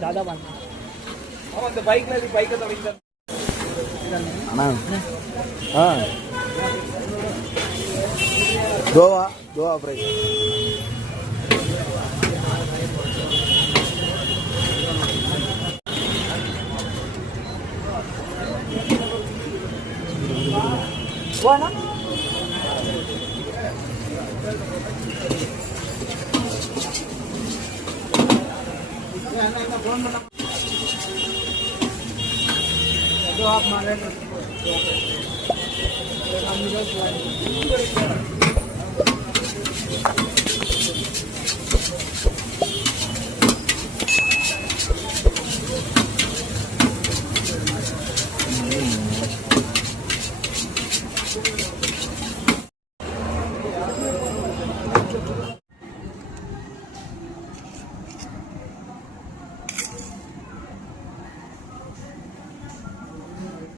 दादा बांध बाइक हाँ दो फ्राई वो ना जो आप मांगे तो